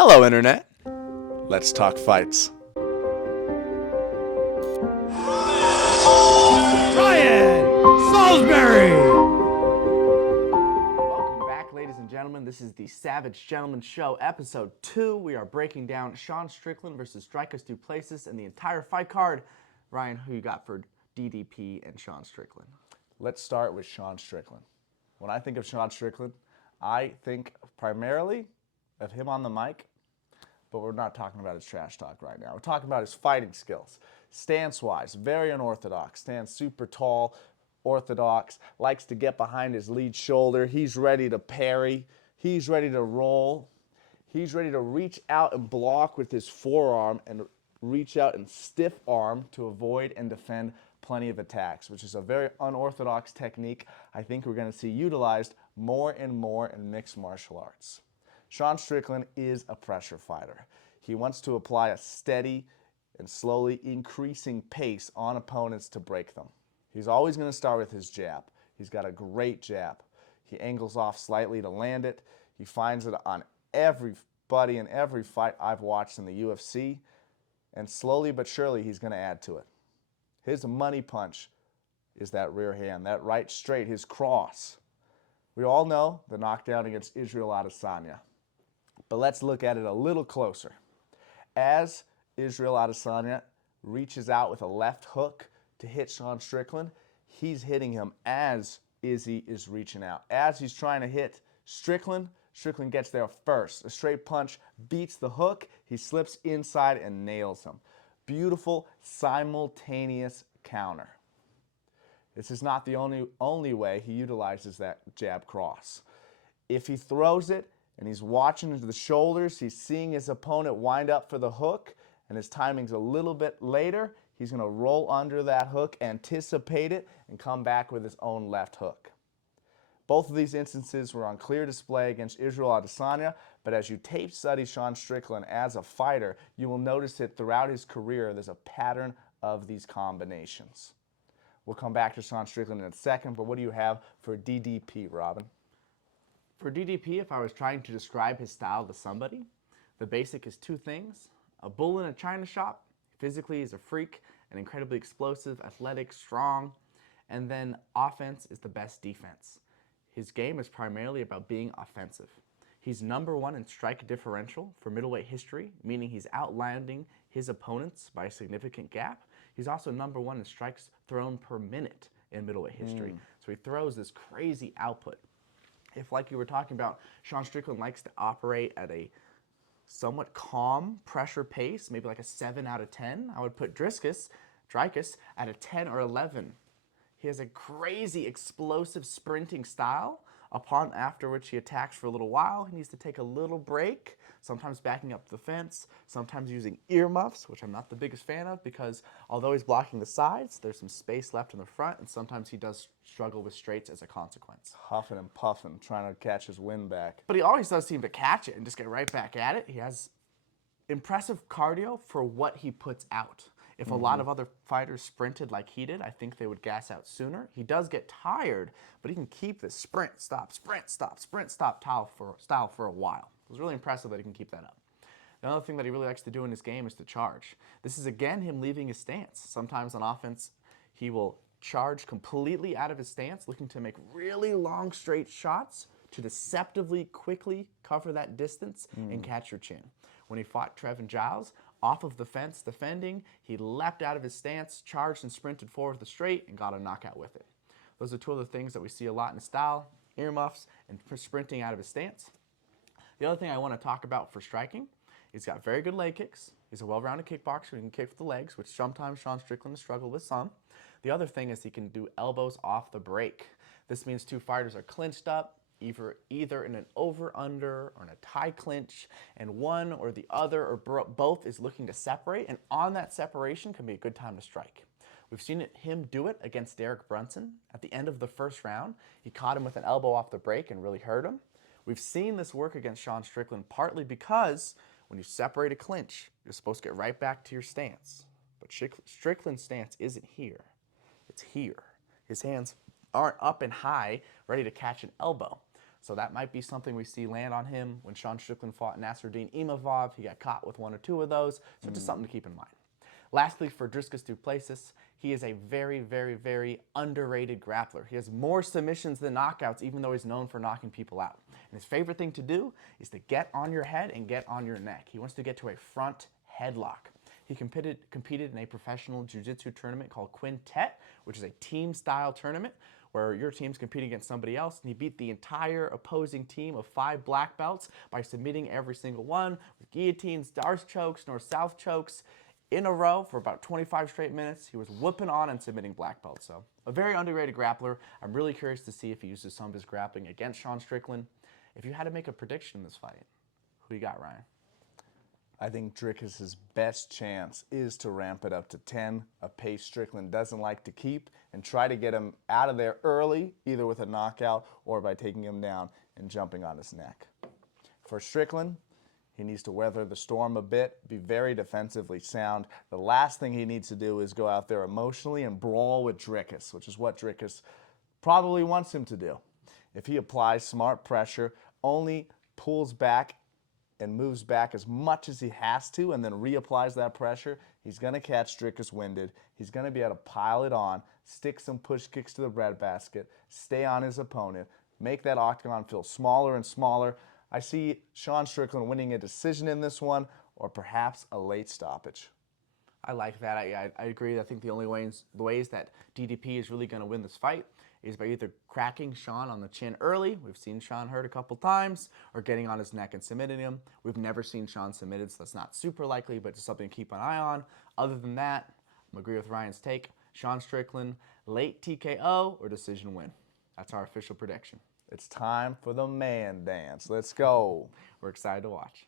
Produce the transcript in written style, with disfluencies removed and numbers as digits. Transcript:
Hello, Internet. Let's talk fights. Ryan Salisbury! Welcome back, ladies and gentlemen. This is the Savage Gentleman Show, episode 2. We are breaking down Sean Strickland versus Driscus Du Plessis and the entire fight card. Ryan, who you got for DDP and Sean Strickland? Let's start with Sean Strickland. When I think of Sean Strickland, I think primarily of him on the mic, but we're not talking about his trash talk right now. We're talking about his fighting skills. Stance-wise, very unorthodox. Stands super tall, orthodox, likes to get behind his lead shoulder. He's ready to parry. He's ready to roll. He's ready to reach out and block with his forearm and reach out and stiff arm to avoid and defend plenty of attacks, which is a very unorthodox technique I think we're going to see utilized more and more in mixed martial arts. Sean Strickland is a pressure fighter. He wants to apply a steady and slowly increasing pace on opponents to break them. He's always going to start with his jab. He's got a great jab. He angles off slightly to land it. He finds it on everybody in every fight I've watched in the UFC, and slowly but surely he's going to add to it. His money punch is that rear hand, that right straight, his cross. We all know the knockdown against Israel Adesanya. But let's look at it a little closer. As Israel Adesanya reaches out with a left hook to hit Sean Strickland, he's hitting him as Izzy is reaching out. As he's trying to hit Strickland, Strickland gets there first. A straight punch beats the hook. He slips inside and nails him. Beautiful simultaneous counter. This is not the only way he utilizes that jab cross. If he throws it, and he's watching into the shoulders, he's seeing his opponent wind up for the hook, and his timing's a little bit later. He's going to roll under that hook, anticipate it, and come back with his own left hook. Both of these instances were on clear display against Israel Adesanya, but as you tape study Sean Strickland as a fighter, you will notice that throughout his career, there's a pattern of these combinations. We'll come back to Sean Strickland in a second, but what do you have for DDP, Robin? For DDP, if I was trying to describe his style to somebody, the basic is two things. A bull in a china shop. Physically, he's a freak and incredibly explosive, athletic, strong. And then offense is the best defense. His game is primarily about being offensive. He's #1 in strike differential for middleweight history, meaning he's outlanding his opponents by a significant gap. He's also #1 in strikes thrown per minute in middleweight history. So he throws this crazy output. If, like you were talking about, Sean Strickland likes to operate at a somewhat calm pressure pace, maybe like a 7 out of 10, I would put Driscus at a 10 or 11. He has a crazy explosive sprinting style, after which he attacks for a little while. He needs to take a little break, sometimes backing up the fence, sometimes using earmuffs, which I'm not the biggest fan of because although he's blocking the sides, there's some space left in the front, and sometimes he does struggle with straights as a consequence. Huffing and puffing, trying to catch his wind back. But he always does seem to catch it and just get right back at it. He has impressive cardio for what he puts out. If a lot of other fighters sprinted like he did, I think they would gas out sooner. He does get tired, but he can keep this sprint, stop, sprint, stop style for a while. It was really impressive that he can keep that up. Another thing that he really likes to do in his game is to charge. This is, again, him leaving his stance. Sometimes on offense, he will charge completely out of his stance, looking to make really long, straight shots to deceptively quickly cover that distance and catch your chin. When he fought Trevin Giles, off of the fence defending, he leapt out of his stance, charged and sprinted forward with the straight, and got a knockout with it. Those are two other things that we see a lot in his style, earmuffs and sprinting out of his stance. The other thing I want to talk about for striking, he's got very good leg kicks. He's a well-rounded kickboxer. He can kick with the legs, which sometimes Sean Strickland has struggled with some. The other thing is he can do elbows off the break. This means two fighters are clinched up, either in an over-under or in a tie clinch, and one or the other or both is looking to separate, and on that separation can be a good time to strike. We've seen him do it against Derek Brunson. At the end of the first round, he caught him with an elbow off the break and really hurt him. We've seen this work against Sean Strickland partly because when you separate a clinch, you're supposed to get right back to your stance. But Strickland's stance isn't here. It's here. His hands aren't up and high, ready to catch an elbow. So that might be something we see land on him. When Sean Strickland fought Nasruddin Imavov, he got caught with 1 or 2 of those. So just something to keep in mind. Lastly, for Driscus Du Plessis, he is a very, very, very underrated grappler. He has more submissions than knockouts, even though he's known for knocking people out. And his favorite thing to do is to get on your head and get on your neck. He wants to get to a front headlock. He competed in a professional jiu-jitsu tournament called Quintet, which is a team-style tournament where your team's competing against somebody else, and he beat the entire opposing team of 5 black belts by submitting every single one with guillotines, Darce chokes, north-south chokes, in a row for about 25 straight minutes. He was whooping on and submitting black belts. So a very underrated grappler. I'm really curious to see if he uses some of his grappling against Sean Strickland. If you had to make a prediction in this fight, who you got, Ryan? I think Dricus's best chance is to ramp it up to 10, a pace Strickland doesn't like to keep, and try to get him out of there early, either with a knockout or by taking him down and jumping on his neck. For Strickland, he needs to weather the storm a bit, be very defensively sound. The last thing he needs to do is go out there emotionally and brawl with Driscus, which is what Driscus probably wants him to do. If he applies smart pressure, only pulls back and moves back as much as he has to and then reapplies that pressure, he's going to catch Driscus winded. He's going to be able to pile it on, stick some push kicks to the breadbasket, stay on his opponent, make that octagon feel smaller and smaller. I see Sean Strickland winning a decision in this one, or perhaps a late stoppage. I like that. I agree. I think the only ways that DDP is really going to win this fight is by either cracking Sean on the chin early. We've seen Sean hurt a couple times, or getting on his neck and submitting him. We've never seen Sean submitted, so that's not super likely, but just something to keep an eye on. Other than that, I'm agree with Ryan's take. Sean Strickland, late TKO or decision win. That's our official prediction. It's time for the man dance. Let's go. We're excited to watch.